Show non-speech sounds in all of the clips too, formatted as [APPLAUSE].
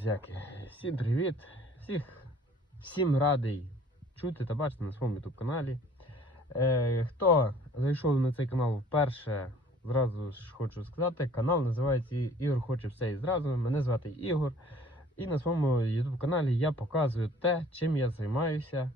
друзяки, всім привіт! Всіх, всім радий чути та бачити на своєму YouTube каналі. Е, хто зайшов на цей канал вперше, зразу ж хочу сказати, канал називається Ігор Хоче все і зразу. Мене звати Ігор. І на своєму YouTube каналі я показую те, чим я займаюся.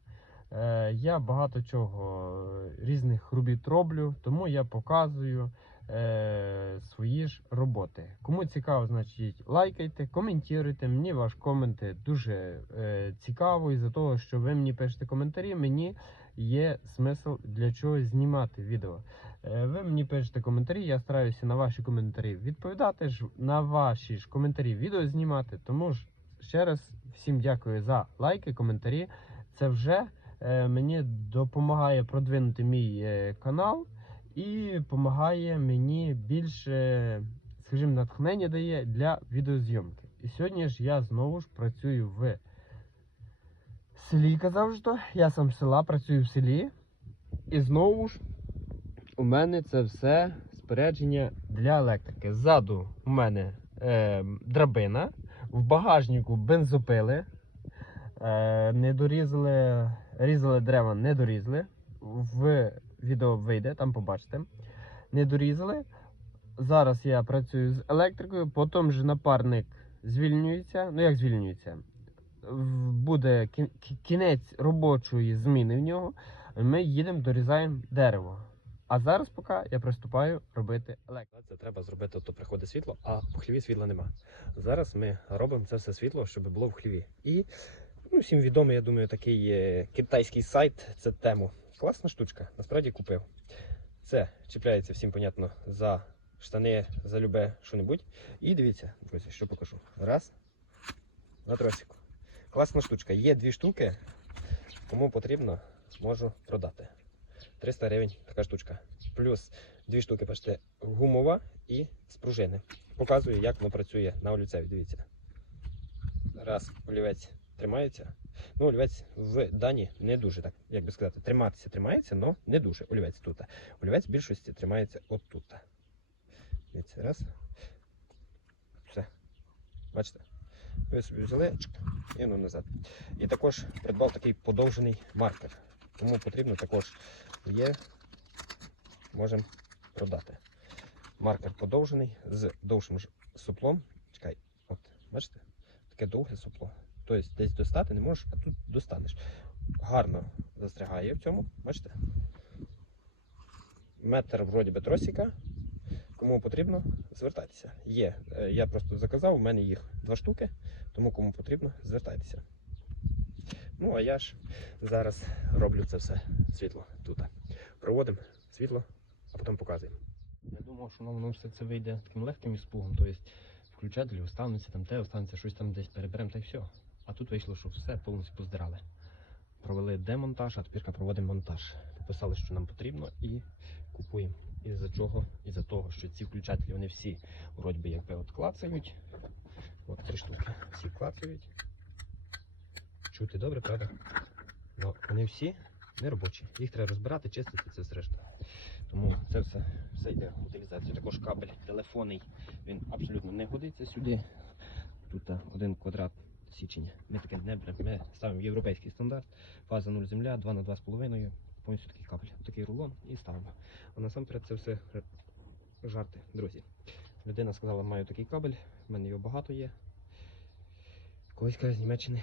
Е, я багато чого різних робіт роблю, тому я показую е, свої ж роботи. Кому цікаво, значить лайкайте, коментуйте. Мені ваш коменти дуже е, цікаво, із-за того, що ви мені пишете коментарі, мені є смисл для чого знімати відео. Е, ви мені пишете коментарі, я стараюся на ваші коментарі відповідати, ж на ваші ж коментарі відео знімати. Тому ж ще раз всім дякую за лайки, коментарі. Це вже е, мені допомагає продвинути мій е, канал і допомагає мені більше, скажімо, натхнення дає для відеозйомки. І сьогодні ж я знову ж працюю в селі, казав що. Я сам з села працюю в селі. І знову ж у мене це все спорядження для електрики. Ззаду у мене е, драбина, в багажнику бензопили. Е, не дорізали, різали дерева, не дорізали. В відео вийде, там побачите. Не дорізали. Зараз я працюю з електрикою, потім же напарник звільнюється. Ну як звільнюється? Буде кі- кі- кінець робочої зміни в нього. Ми їдемо, дорізаємо дерево. А зараз поки я приступаю робити електрику. Це треба зробити, то приходить світло, а в хліві світла нема. Зараз ми робимо це все світло, щоб було в хліві. І ну, всім відомий, я думаю, такий е, китайський сайт. Це тему. Класна штучка. Насправді купив. Це чіпляється всім, понятно, за штани, за любе що-небудь. І дивіться, друзі, що покажу. Раз. На тросику. Класна штучка. Є дві штуки. Кому потрібно, можу продати. 300 гривень така штучка. Плюс дві штуки, бачите, гумова і з пружини. Показую, як воно працює на олівцеві. Дивіться. Раз олівець тримається. Ну, олівець в дані не дуже так, як би сказати, триматися тримається, але не дуже олівець тут. Олівець в більшості тримається отут. Дивіться, раз. Все. Бачите? Ви собі взяли і воно назад. І також придбав такий подовжений маркер. Кому потрібно, також є, можемо продати. Маркер подовжений з довшим суплом. Чекай, от, бачите? Таке довге супло. Тобто десь достати не можеш, а тут достанеш. Гарно застрягає в цьому, бачите? Метр вроді би тросика. Кому потрібно, звертайтеся. Є. Е, Я просто заказав, у мене їх два штуки, тому кому потрібно, звертайтеся. Ну, а я ж зараз роблю це все світло тут. Проводимо світло, а потім показуємо. Я думав, що воно все це вийде таким легким іспугом, тобто включателі остануться, там те останеться, щось там десь переберемо та й все. А тут вийшло, що все повністю поздирали. Провели демонтаж, а тепер проводимо монтаж. Пописали, що нам потрібно, і купуємо. Із-за чого? Із-за того, що ці включателі вони всі вроді би якби от клацають. От три штуки. Всі клацають. Чути добре, правда? Ну, вони всі не робочі. Їх треба розбирати, чистити це все решта. Тому це все, все йде в утилізацію. Також кабель телефонний, він абсолютно не годиться сюди. Тут один квадрат січення. Ми таке не беремо. Ми ставимо європейський стандарт. Фаза 0 земля, 2 на 2,5. Повністю такий кабель, такий рулон і ставимо. А насамперед це все жарти, друзі. Людина сказала, маю такий кабель, в мене його багато є. Колись каже, з Німеччини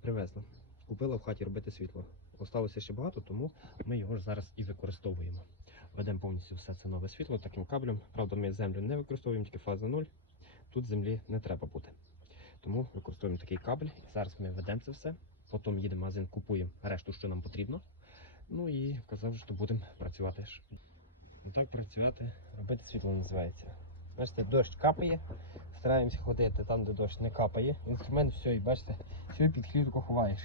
привезла. Купила в хаті робити світло. Осталося ще багато, тому ми його ж зараз і використовуємо. Ведемо повністю все це нове світло таким кабелем. Правда, ми землю не використовуємо, тільки фаза 0. Тут землі не треба бути. Тому використовуємо такий кабель. Зараз ми ведемо це все. Потім їдемо в магазин, купуємо решту, що нам потрібно. Ну і казав, що будемо працювати. Ну так працювати, робити світло називається. Бачите, дощ капає, стараємося ходити там, де дощ не капає. Інструмент все, і бачите, все під клітку ховаєш.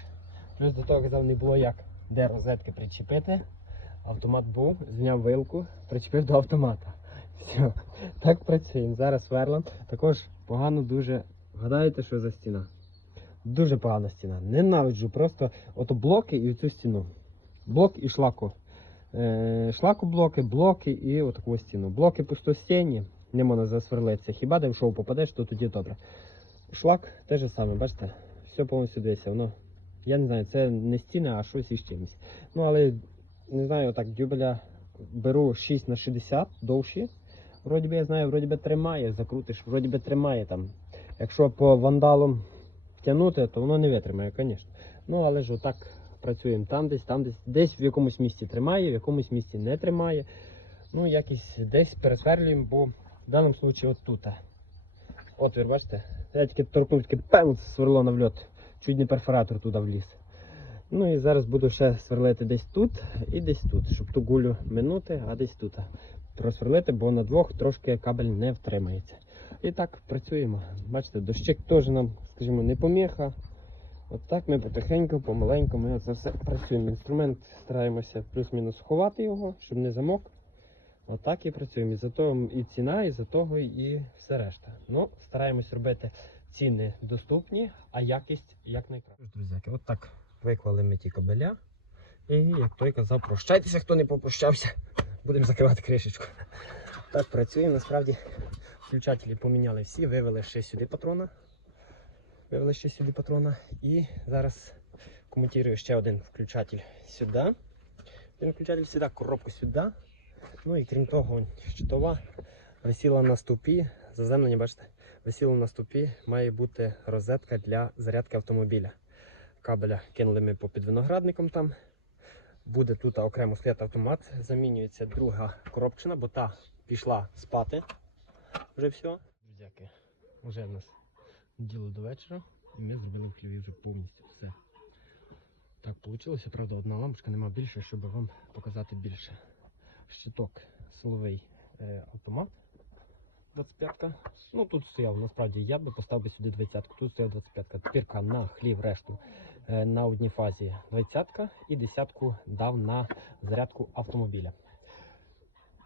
Плюс до того казав, не було як де розетки причепити. Автомат був, зняв вилку, причепив до автомата. Все, так працюємо. Зараз Верлан. Також погано дуже. Гадаєте, що за стіна? Дуже погана стіна. Ненавиджу просто ото блоки і цю стіну. Блок і шлако. Е, шлакоблоки, блоки і отаку стіну. Блоки пустостінні, не можна засверлитися. Хіба де в шоу попадеш, то тоді добре. Шлак те же саме, бачите? Все повністю дивися, воно. Я не знаю, це не стіна, а щось із чимось. Ну, але не знаю, так, дюбеля беру 6 на 60 довші. Вроді би, я знаю, вроді би тримає, закрутиш, вроді би тримає там. Якщо по вандалам тягнути, то воно не витримає, звісно. Ну, але ж отак працюємо там десь, там десь, десь в якомусь місці тримає, в якомусь місці не тримає. Ну, якось десь пересверлюємо, бо в даному випадку от тут. Отвір, бачите? Я тільки торкнув, тільки пем, сверло на вльот. Чуть не перфоратор туди вліз. Ну і зараз буду ще сверлити десь тут і десь тут, щоб ту гулю минути, а десь тут просверлити, бо на двох трошки кабель не втримається. І так працюємо. Бачите, дощик теж нам, скажімо, не поміха. От так ми потихеньку, помаленьку, ми це все працюємо. Інструмент стараємося плюс-мінус ховати його, щоб не замок. Отак і працюємо. І за того і ціна, і за того, і все решта. Ну, стараємось робити ціни доступні, а якість як найкраще. Друзяки, от так виклали ми ті кабеля. І як той казав, прощайтеся, хто не попрощався. Будемо закривати кришечку. Так працюємо. Насправді включателі поміняли всі, вивели ще сюди патрона. Вивели ще сюди патрона. І зараз комутірую ще один включатель сюди. Один включатель сюди, коробку сюди. Ну і крім того, щитова висіла на ступі. Заземлення, бачите, висіло на ступі, має бути розетка для зарядки автомобіля. Кабеля кинули ми по виноградником там. Буде тут окремо стояти автомат, замінюється друга коробчина, бо та пішла спати. Вже все. Друзяки, вже в нас діло до вечора, і ми зробили в хліві вже повністю все. Так вийшло, правда, одна лампочка нема більше, щоб вам показати більше. Щиток силовий е, автомат 25-ка. Ну тут стояв, насправді я би поставив сюди 20-ку, тут стояв 25-ка. Тепірка на хлів решту е, на одній фазі 20-ка і 10-ку дав на зарядку автомобіля.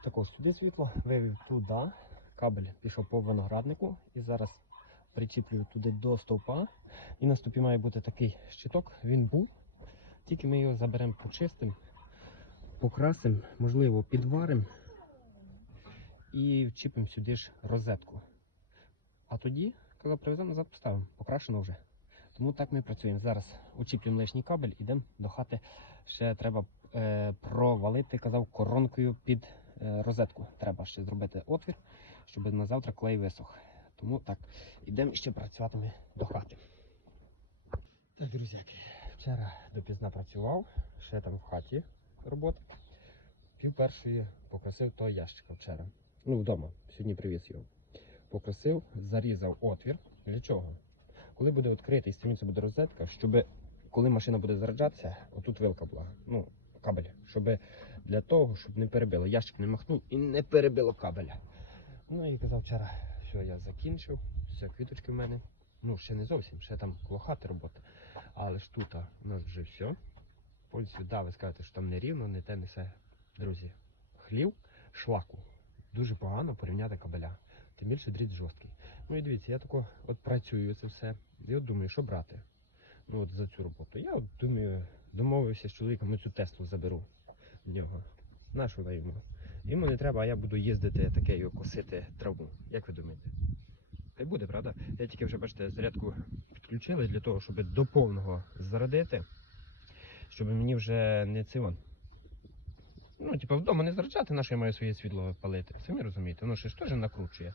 Також сюди світло, вивів туди, кабель пішов по винограднику і зараз причіплюю туди до стовпа. І на стовпі має бути такий щиток, він був. Тільки ми його заберемо почистимо, покрасимо, можливо, підваримо і вчіпимо сюди ж розетку. А тоді, коли привеземо назад, поставимо, покрашено вже. Тому так ми працюємо. Зараз учіплюємо лишній кабель, йдемо до хати. Ще треба е, провалити, казав, коронкою під е, розетку. Треба ще зробити отвір, щоб на завтра клей висох. Тому так, йдемо ще працюватиме до хати. Так, друзяки, вчора допізна працював, ще там в хаті робота. Пів першої покрасив того ящика вчора. Ну, вдома, сьогодні привіз його. Покрасив, зарізав отвір. Для чого? Коли буде відкритий, стремиться буде розетка, щоб коли машина буде заряджатися, отут вилка була. Ну, кабель. Щоб для того, щоб не перебило. Ящик не махнув і не перебило кабеля. Ну і казав вчора, що я закінчив, все, квіточки в мене. Ну, ще не зовсім, ще там коло хати робота. Але ж тут у нас вже все. Повністю, да, ви скажете, що там не рівно, не те, не все. Друзі, хлів, шлаку. Дуже погано порівняти кабеля. Тим більше дріт жорсткий. Ну і дивіться, я тако от працюю це все. І от думаю, що брати. Ну от за цю роботу. Я от думаю, домовився з чоловіком, цю Теслу заберу в нього. Нашу вона. Йому не треба, а я буду їздити таке його косити траву. Як ви думаєте? Хай буде, правда? Я тільки вже, бачите, зарядку підключили для того, щоб до повного зарядити, щоб мені вже не цивон. Ну, типу, вдома не заряджати, на що я маю своє світло палити. Самі розумієте, воно ще ж теж накручує.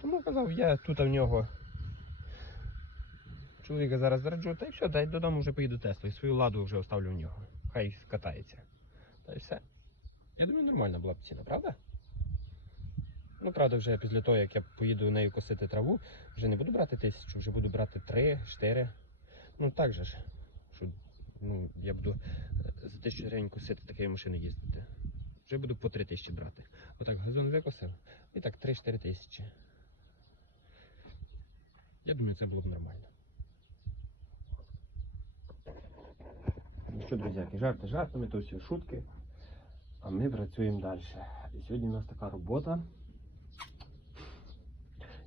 Тому казав, я тут в нього чоловіка зараз заряджу, та й все, дай додому вже поїду Теслу. І свою ладу вже оставлю в нього. Хай катається. Та й все. Я думаю, нормальна була б ціна, правда? Ну, правда, вже після того, як я поїду нею косити траву, вже не буду брати тисячу, вже буду брати три, чотири. Ну так же ж. Що, ну, я буду е, за тисячу гривень косити такою машиною їздити. Вже буду по три тисячі брати. Отак газон викосив. І так 3-4 тисячі. Я думаю, це було б нормально. Ну що, друзяки, жарти жартами, то все шутки. А ми працюємо далі. І сьогодні у нас така робота.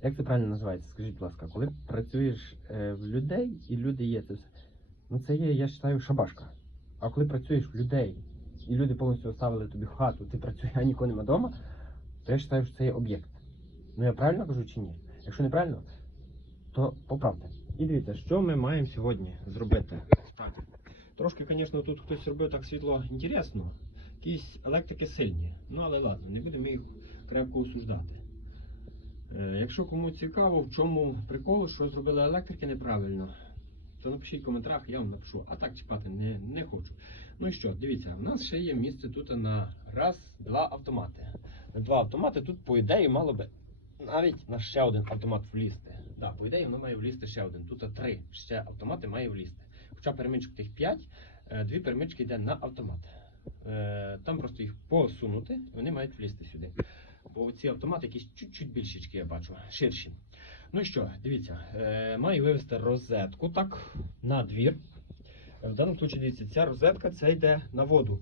Як це правильно називається? Скажіть, будь ласка, коли працюєш е, в людей і люди є, це все. Ну це є, я вважаю, шабашка. А коли працюєш в людей, і люди повністю оставили тобі хату, ти працюєш, а нікого нема вдома, то я вважаю, що це є об'єкт. Ну я правильно кажу чи ні? Якщо неправильно, то поправте. І дивіться, що ми маємо сьогодні зробити. Трошки, звісно, тут хтось робив так світло інтересно. Якісь електрики сильні. Ну але ладно, не будемо їх крепко осуждати. Е, якщо кому цікаво, в чому прикол, що зробили електрики неправильно, то напишіть в коментарях, я вам напишу. А так чіпати не, не хочу. Ну і що, дивіться, у нас ще є місце тут на раз, два автомати. Два автомати тут, по ідеї, мало би навіть на ще один автомат влізти. Да, по ідеї, воно має влізти ще один. Тут три ще автомати має влізти. Хоча перемичок тих 5, дві перемички йде на автомат. Е, Там просто їх посунути, вони мають влізти сюди. Бо ці автомати якісь чуть-чуть більшічки, я бачу, ширші. Ну що, дивіться, е, маю вивести розетку так на двір. В даному випадку, дивіться, ця розетка це йде на воду.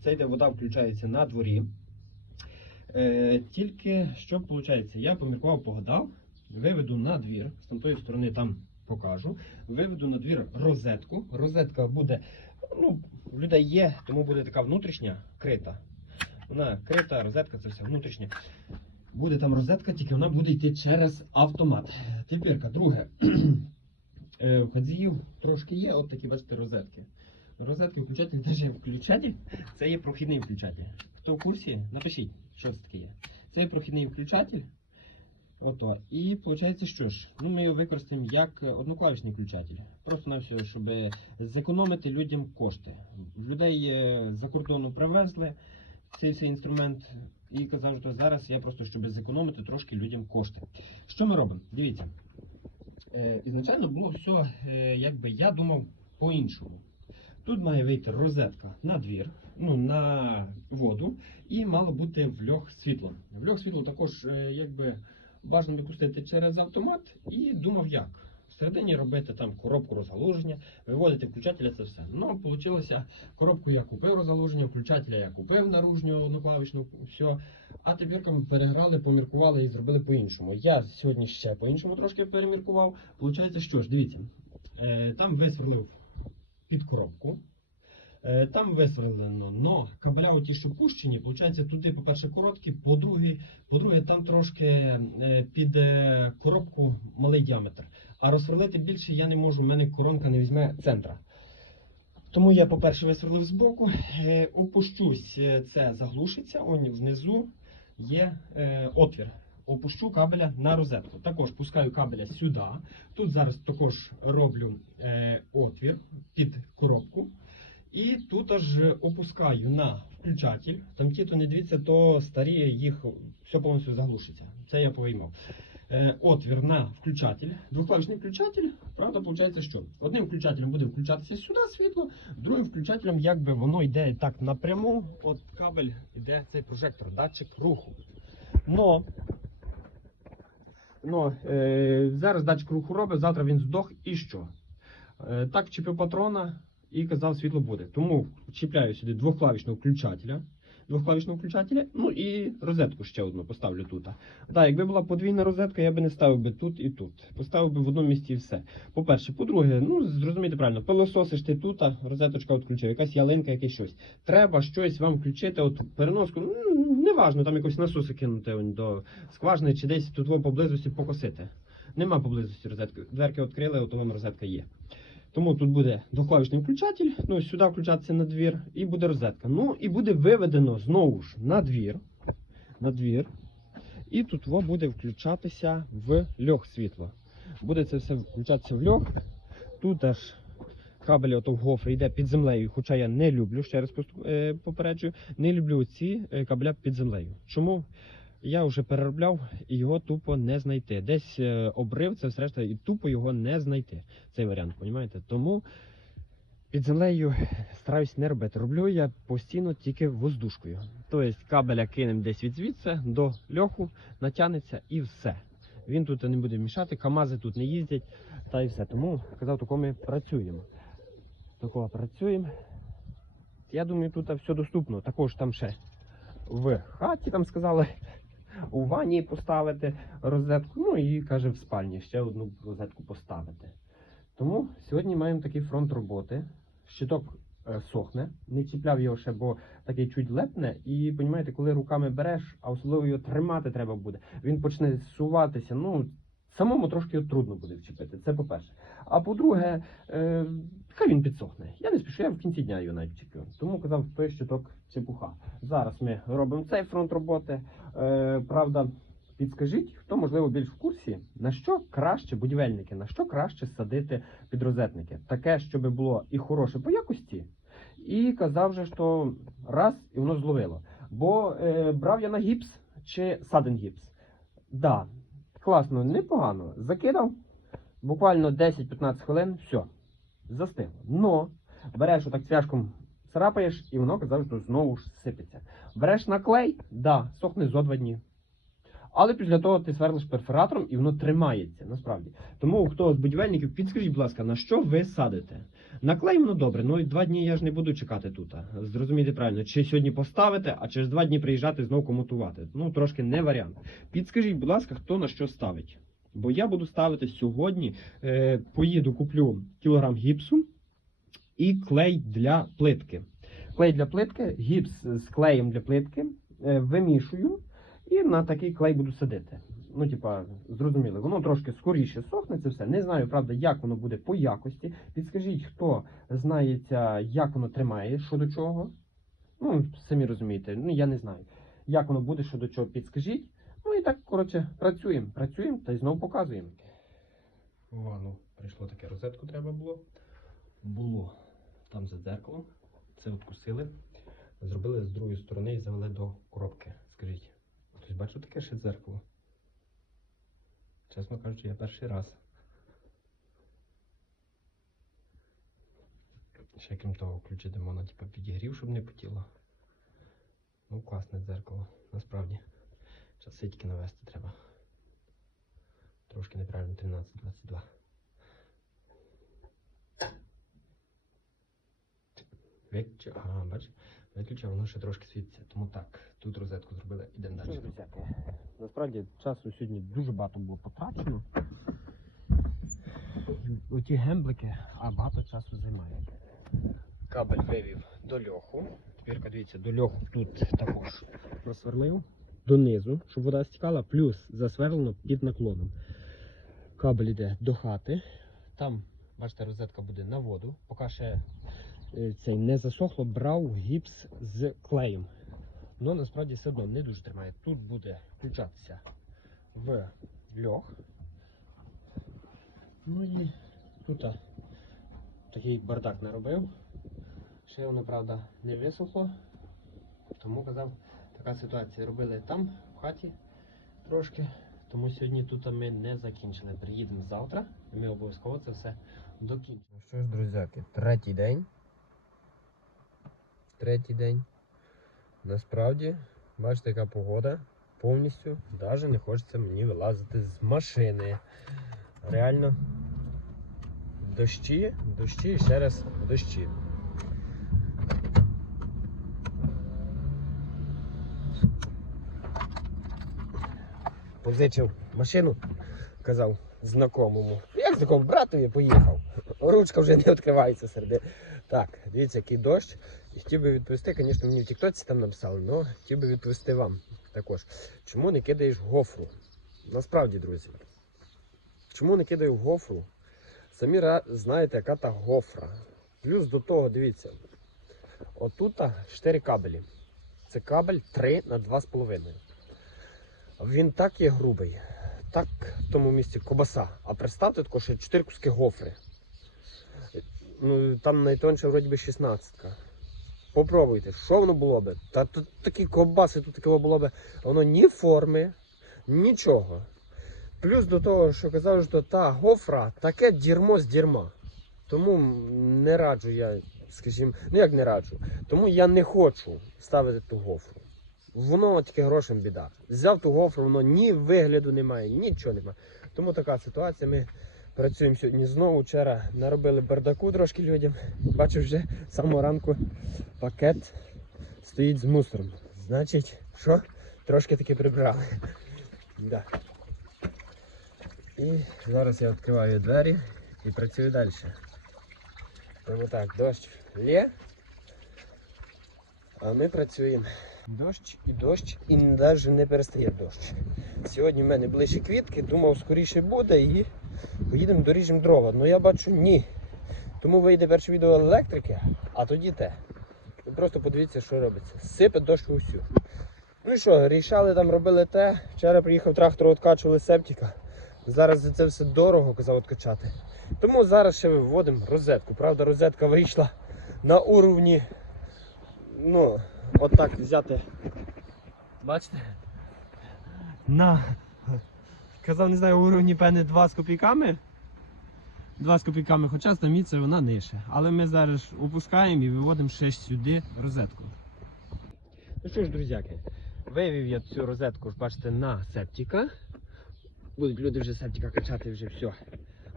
Це йде вода, включається на дворі. Е, тільки що виходить, я поміркував, погадав, виведу на двір, з тамтої сторони там покажу. Виведу на двір розетку. Розетка буде, ну, в людей є, тому буде така внутрішня крита. Вона крита, розетка це все внутрішнє. Буде там розетка, тільки вона буде йти через автомат. Тепер, друге. [CLEARS THROAT] Е, Входзіїв трошки є, от такі, бачите, розетки. Розетки включатель теж є включатель. Це є прохідний включатель. Хто в курсі, напишіть, що це таке є. Це є прохідний включатель. Ото. І виходить, що ж, ну ми його використаємо як одноклавішний включатель. Просто на все, щоб зекономити людям кошти. Людей е, за кордону привезли цей цей інструмент і казав, що зараз я просто щоб зекономити трошки людям кошти. Що ми робимо? Дивіться. Е, ізначально було все, е, якби я думав по-іншому. Тут має вийти розетка на двір, ну на воду, і мало бути в льох світло. В льох світло також е, якби бажано випустити через автомат і думав як. Всередині робити там коробку розгалуження, виводити включателя, це все. Ну, вийшло, коробку я купив розгалуження, включателя я купив наружню одноклавішну, все. А тепер ми переграли, поміркували і зробили по-іншому. Я сьогодні ще по-іншому трошки переміркував. Получається, що ж, дивіться, е, там висверлив під коробку. Е, Там висверлено, но кабеля оті, що пущені, виходить, туди, по-перше, короткі, по-друге, по-друге, там трошки е, під е, коробку малий діаметр. А розсверлити більше я не можу, в мене коронка не візьме центра. Тому я, по-перше, висверлив збоку, опущусь, це заглушиться, он внизу є отвір. Опущу кабеля на розетку. Також пускаю кабеля сюди. Тут зараз також роблю отвір під коробку. І тут аж опускаю на включатель. Там ті, то не дивіться, то старі їх все повністю заглушиться. Це я повиймав. Е, отвір на включатель. Двоклавішний включатель. Правда, виходить, що одним включателем буде включатися сюди світло, другим включателем, якби воно йде так напряму. От кабель йде цей прожектор, датчик руху. Но Ну, е, зараз датчик руху робить, завтра він здох і що? Е, так чіпив патрона і казав, світло буде. Тому чіпляю сюди двохклавішного включателя. Двохклавішного включателя, ну і розетку ще одну поставлю тут. Так, якби була подвійна розетка, я би не ставив би тут і тут. Поставив би в одному місці все. По-перше, по-друге, ну зрозумійте правильно, пилососиш ти тут, а розеточка відключив, якась ялинка, якесь щось. Треба щось вам включити, от переноску, ну, неважно, там якось насоси кинути до скважини чи десь тут поблизості покосити. Нема поблизості розетки. Дверки відкрили, от вам розетка є. Тому тут буде двоклавішний включатель, ну сюди включатися на двір, і буде розетка. Ну і буде виведено знову ж на двір. На двір. І тут во буде включатися в льох світло. Буде це все включатися в льох. Тут аж кабель ото гофри йде під землею, хоча я не люблю, ще раз е, попереджую, не люблю ці е, кабеля під землею. Чому? Я вже переробляв і його тупо не знайти. Десь е, обрив це все решта, і тупо його не знайти. Цей варіант, розумієте? Тому під землею стараюсь не робити. Роблю я постійно тільки воздушкою. Тобто кабеля кинемо десь від звідси до льоху, натягнеться і все. Він тут не буде мішати, камази тут не їздять, та і все. Тому казав, тако ми працюємо. Такого працюємо. Я думаю, тут все доступно. Також там ще в хаті там сказали у ванні поставити розетку. Ну і каже в спальні ще одну розетку поставити. Тому сьогодні маємо такий фронт роботи. Щиток е, сохне, не чіпляв його ще, бо такий чуть лепне. І розумієте, коли руками береш, а особливо його тримати треба буде, він почне суватися. Ну, Самому трошки трудно буде вчепити. Це по-перше. А по-друге, е, хай він підсохне. Я не спішу, я в кінці дня його навіть вчеплю. Тому казав, той щиток чепуха. Зараз ми робимо цей фронт роботи. Е, правда, підскажіть, хто можливо більш в курсі, на що краще будівельники, на що краще садити підрозетники? Таке, щоб було і хороше по якості, і казав же, що раз і воно зловило. Бо е, брав я на гіпс чи саден гіпс. Да, класно, непогано. Закидав буквально 10-15 хвилин, все, застигло. Но береш отак цвяшком царапаєш, і воно що знову ж сипеться. Береш на клей, да, сохне зо два дні. Але після того ти сверлиш перфоратором і воно тримається, насправді. Тому хто з будівельників, підскажіть, будь ласка, на що ви садите? На клей воно добре, ну і два дні я ж не буду чекати тут. Зрозумійте правильно, чи сьогодні поставити, а через два дні приїжджати знову комутувати. Ну, трошки не варіант. Підскажіть, будь ласка, хто на що ставить? Бо я буду ставити сьогодні, е, поїду, куплю кілограм гіпсу і клей для плитки. Клей для плитки, гіпс з клеєм для плитки, е, вимішую і на такий клей буду садити. Ну, типа, зрозуміло, воно трошки скоріше сохне це все. Не знаю, правда, як воно буде по якості. Підскажіть, хто знається, як воно тримає, що до чого. Ну, самі розумієте, ну я не знаю. Як воно буде, що до чого, підскажіть. Ну і так, коротше, працюємо, працюємо та й знову показуємо. Ванну прийшло таке розетку треба було. Було там за дзеркалом. Це откусили. Зробили з другої сторони і завели до коробки. Скажіть, хтось бачив таке ще дзеркало? Чесно кажучи, я перший раз. Ще крім того, включити можна типу, підігрів, щоб не потіло. Ну, класне дзеркало, насправді. Часи навести треба. Трошки неправильно 13-22. Виключив, ага, бач, виключив, воно ще трошки світиться. Тому так, тут розетку зробили, ідемо далі. ж, друзяки, насправді часу сьогодні дуже багато було потрачено. Оті гемблики, а багато часу займають. Кабель вивів до льоху. Тепер дивіться, до льоху тут також просверлив донизу, щоб вода стікала, плюс засверлено під наклоном. Кабель йде до хати. Там, бачите, розетка буде на воду. Поки ще цей не засохло, брав гіпс з клеєм. Ну насправді все одно не дуже тримає. Тут буде включатися в льох. Ну і тут такий бардак наробив. Ще воно, правда, не висохло. Тому казав, така ситуація. Робили там, в хаті трошки. Тому сьогодні тут ми не закінчили. Приїдемо завтра і ми обов'язково це все докінчимо. Ну що ж, друзяки, третій день. Третій день. Насправді, бачите, яка погода. Повністю навіть не хочеться мені вилазити з машини. Реально. Дощі, дощі і ще раз дощі. Позичив машину, казав знакомому. Як знакомому братові поїхав. Ручка вже не відкривається серед. Так, дивіться, який дощ. Хотів би відповісти, звісно, мені в Тіктоці там написали, але хотів би відповісти вам також. Чому не кидаєш гофру? Насправді, друзі. Чому не кидаю гофру? Самі знаєте, яка та гофра. Плюс до того, дивіться, отут 4 кабелі. Це кабель 3 на 2,5. Він так є грубий, так в тому місці кобаса. А представте тако, що 4 куски гофри. Ну, там найтонше вроді би 16. Попробуйте, що воно було би? Та тут такі ковбаси, тут таке було би. Воно ні форми, нічого. Плюс до того, що казав, що та гофра таке дірмо з дірма. Тому не раджу я, скажімо, ну як не раджу. Тому я не хочу ставити ту гофру. Воно тільки грошем біда. Взяв ту гофру, воно ні вигляду немає, нічого немає. Тому така ситуація. Ми працюємо сьогодні знову. Вчора наробили бардаку трошки людям. Бачу, вже з самого ранку пакет стоїть з мусором. Значить, що? Трошки таки прибрали. Да. І зараз я відкриваю двері і працюю далі. Тому так, дощ лє. А ми працюємо. Дощ і дощ, і навіть не перестає дощ. Сьогодні в мене ближче квітки, думав, скоріше буде і поїдемо доріжемо дрова. Ну я бачу ні. Тому вийде перше відео електрики, а тоді те. Ви просто подивіться, що робиться. Сипе дощ усю. Ну і що, рішали там, робили те. Вчора приїхав трактор, откачували септика. Зараз за це все дорого, казав откачати. Тому зараз ще виводимо розетку. Правда, розетка вийшла на уровні. Ну, отак взяти. Бачите? На. Казав, не знаю, уровні певне 2 з копійками. 2 з копійками, хоча стаміться вона нижче. Але ми зараз опускаємо і виводимо ще сюди розетку. Ну що ж, друзяки, вивів я цю розетку, бачите, на септика. Будуть люди вже септика качати вже все.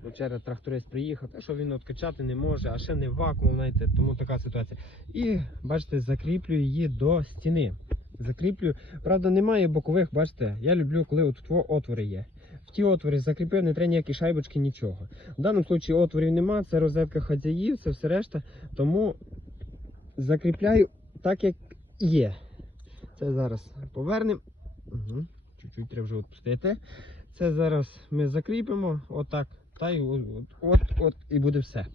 Вчора тракторист приїхав, та що він откачати не може, а ще не вакуум, знаєте, тому така ситуація. І бачите, закріплюю її до стіни. Закріплюю. Правда, немає бокових, бачите, я люблю, коли от отвори є. В ті отвори закріпив, не треба ніякі шайбочки, нічого. В даному випадку отворів нема, це розетка хазяїв, це все решта. Тому закріпляю так, як є. Це зараз повернемо. Угу. Чуть-чуть треба вже відпустити. Це зараз ми закріпимо отак. Та й от, от, от і буде все.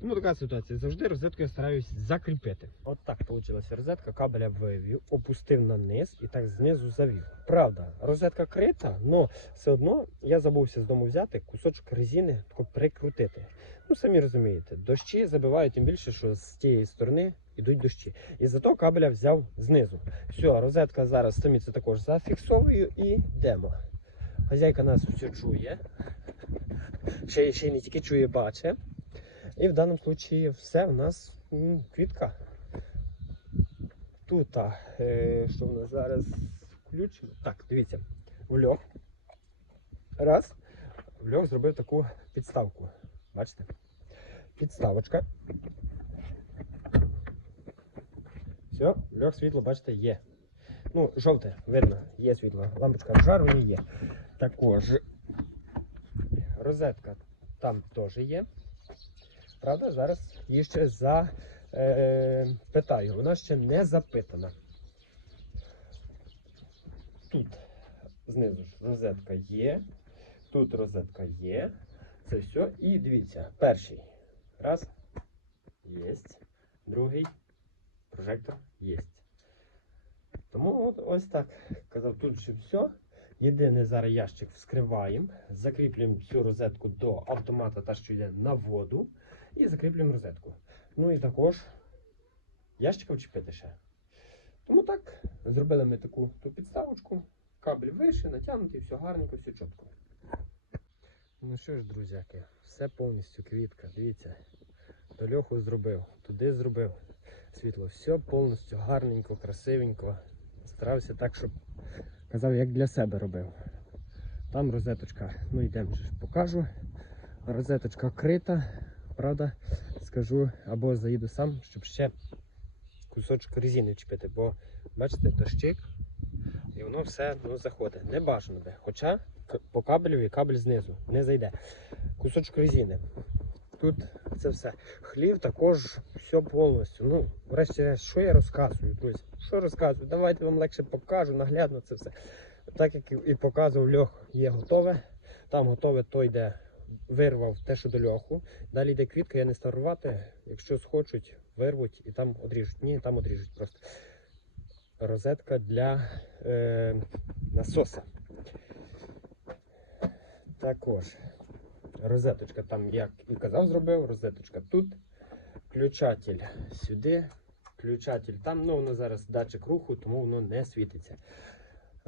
Тому така ситуація. Завжди розетку я стараюсь закріпити. От так вийшла розетка, кабеля вивів, опустив на низ і так знизу завів. Правда, розетка крита, але все одно я забувся з дому взяти кусочок резини, прикрутити. Ну, самі розумієте, дощі забивають тим більше, що з тієї сторони йдуть дощі. І зато кабеля взяв знизу. Все, розетка зараз самі це також зафіксовую і йдемо. Хазяйка нас все чує. Ще, ще не тільки чує, бачить. І в даному випадку все у нас квітка. Тут, е, що в нас зараз включено. Так, дивіться, в льох. Раз. В льох зробив таку підставку. Бачите? Підставочка. Все, в льох світло, бачите, є. Ну, жовте, видно, є світло. Лампочка обжарювання є. Також розетка там теж є. Правда, зараз її ще за, е, вона ще не запитана. Тут знизу ж розетка є, тут розетка є. Це все. І дивіться, перший. Раз. Єсть. Другий. Прожектор єсть. Тому от ось так. Казав, тут вже все. Єдине зараз ящик вскриваємо, закріплюємо цю розетку до автомата, та що йде на воду, і закріплюємо розетку. Ну і також ящика вчепити ще. Тому так, зробили ми таку ту підставочку, кабель вище, натягнутий, все гарненько, все чітко. Ну що ж, друзяки, все повністю квітка. Дивіться, до льоху зробив, туди зробив світло. Все повністю гарненько, красивенько. Старався так, щоб казав, як для себе робив. Там розеточка, ну йдемо ж покажу. Розеточка крита, правда, скажу, або заїду сам, щоб ще кусочок резини вчепити, бо бачите, дощик, і воно все ну, заходить. Не бажано би. Хоча по кабелю і кабель знизу не зайде. Кусочок резини. Тут це все. Хлів також все повністю. Ну, врешті-решт, що я розказую, друзі? Що розказую? Давайте вам легше покажу, наглядно це все. Так як і показував льох, є готове. Там готове той, де вирвав те, що до льоху. Далі йде квітка, я не став рвати. Якщо схочуть, вирвуть і там одріжуть. Ні, там одріжуть просто. Розетка для е, насоса. Також розеточка там, як і казав, зробив, розеточка тут. Включатель сюди, включатель там, ну воно зараз датчик руху, тому воно не світиться.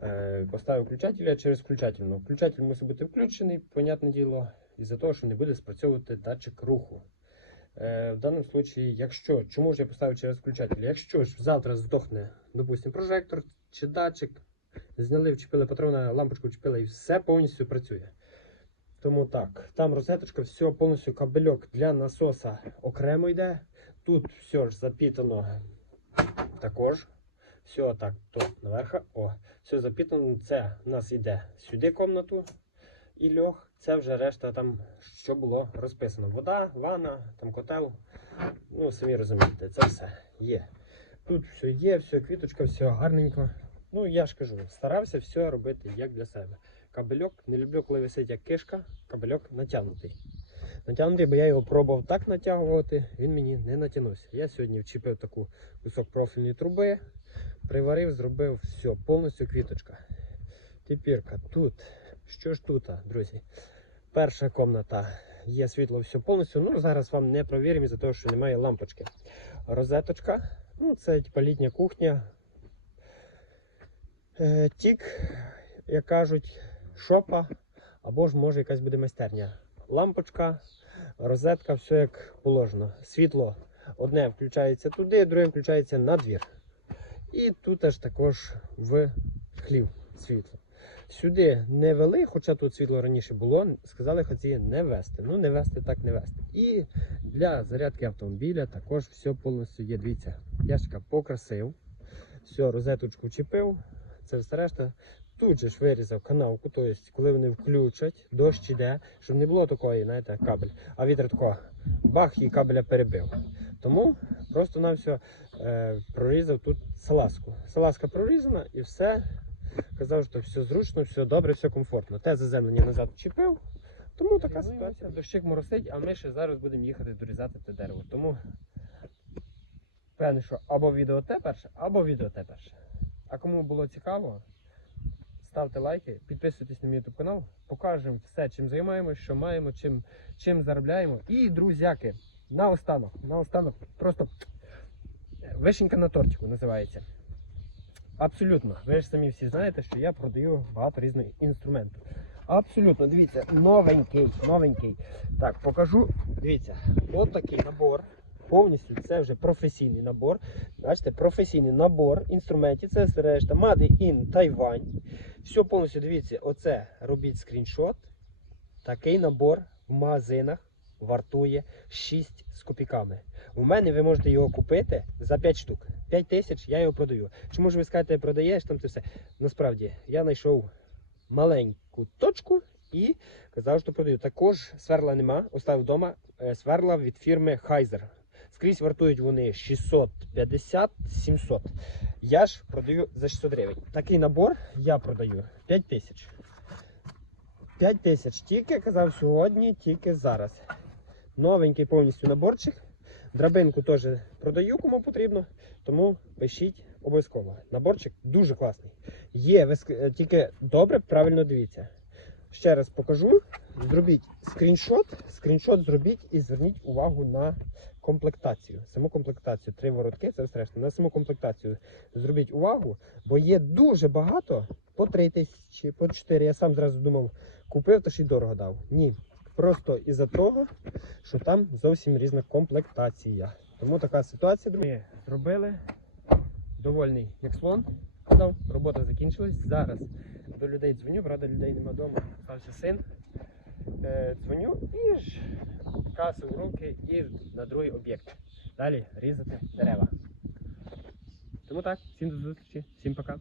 Е, поставив включателя через включатель. Ну, включатель мусить бути включений, понятне діло, із-за того, що не буде спрацьовувати датчик руху. Е, в даному випадку, якщо, чому ж я поставив через включатель? Якщо ж завтра здохне, допустимо, прожектор чи датчик, зняли, вчепили патрона, лампочку вчепили і все повністю працює. Тому так, там розеточка, все повністю кабельок для насоса окремо йде. Тут все ж запітано також. Все так, тут наверху. О, все запітано. Це у нас йде сюди комнату і льох. Це вже решта там, що було розписано. Вода, ванна, там котел. Ну, самі розумієте, це все є. Тут все є, все квіточка, все гарненько. Ну, я ж кажу, старався все робити як для себе. Кабельок не люблю, коли висить як кишка, кабельок натягнутий. Натягнутий, бо я його пробував так натягувати, він мені не натягнувся. Я сьогодні вчепив таку кусок профільної труби, приварив, зробив все, повністю квіточка. Тепірка тут. Що ж тут, друзі? Перша комната. Є світло все повністю. Ну, зараз вам не провіримо із-за того, що немає лампочки. Розеточка. Ну, це типа літня кухня. Е, тік, як кажуть, шопа, або ж може якась буде майстерня. Лампочка, розетка, все як положено. Світло одне включається туди, друге включається на двір. І тут аж також в хлів світло. Сюди не вели, хоча тут світло раніше було, сказали хоці не вести. Ну, не вести, так не вести. І для зарядки автомобіля також все повністю є. Дивіться, ящика покрасив, все, розеточку чіпив, це все решта. Тут же ж вирізав канавку, тобто, коли вони включать, дощ іде, щоб не було такої, знаєте, кабель, а вітер такого бах і кабеля перебив. Тому просто на все е, прорізав тут салазку. Салазка прорізана і все. Казав, що все зручно, все добре, все комфортно. Те заземлення назад чіпив. Тому така ситуація. Дощик моросить, а ми ще зараз будемо їхати дорізати те дерево. Тому певне, що або відео те перше, або відео те перше. А кому було цікаво, ставте лайки, підписуйтесь на мій YouTube канал, покажемо все, чим займаємося, що маємо, чим, чим заробляємо. І, друзяки, наостанок, наостанок, просто вишенька на тортику називається. Абсолютно. Ви ж самі всі знаєте, що я продаю багато різних інструментів. Абсолютно, дивіться, новенький, новенький. Так, покажу. Дивіться, от такий набор. Повністю це вже професійний набор. Бачите, професійний набор інструментів. Це решта. Made in Taiwan. Все повністю дивіться, оце робіть скріншот. Такий набор в магазинах вартує 6 з копійками. У мене ви можете його купити за 5 штук. 5 тисяч я його продаю. Чому ж ви скажете, продаєш там це все? Насправді, я знайшов маленьку точку і казав, що продаю. Також сверла нема, оставив вдома е, сверла від фірми Heiser. Скрізь вартують вони 650-700. Я ж продаю за 600 гривень. Такий набор я продаю 5 тисяч. 5 тисяч тільки казав сьогодні, тільки зараз. Новенький повністю наборчик. Драбинку теж продаю, кому потрібно. Тому пишіть обов'язково. Наборчик дуже класний. Є, ви е, тільки добре, правильно дивіться. Ще раз покажу. Зробіть скріншот, скріншот зробіть і зверніть увагу на комплектацію. Саму комплектацію. Три воротки, це все решта. На саму комплектацію зробіть увагу, бо є дуже багато по 3 тисячі, по 4. Я сам зразу думав, купив, то ще й дорого дав. Ні. Просто із-за того, що там зовсім різна комплектація. Тому така ситуація, друзі. Ми зробили. Довольний як слон. Казав, робота закінчилась. Зараз до людей дзвоню, правда, людей нема вдома. Стався син. Е, дзвоню і ж касу в руки і на другий об'єкт. Далі різати дерева. Тому так, всім до зустрічі, всім пока.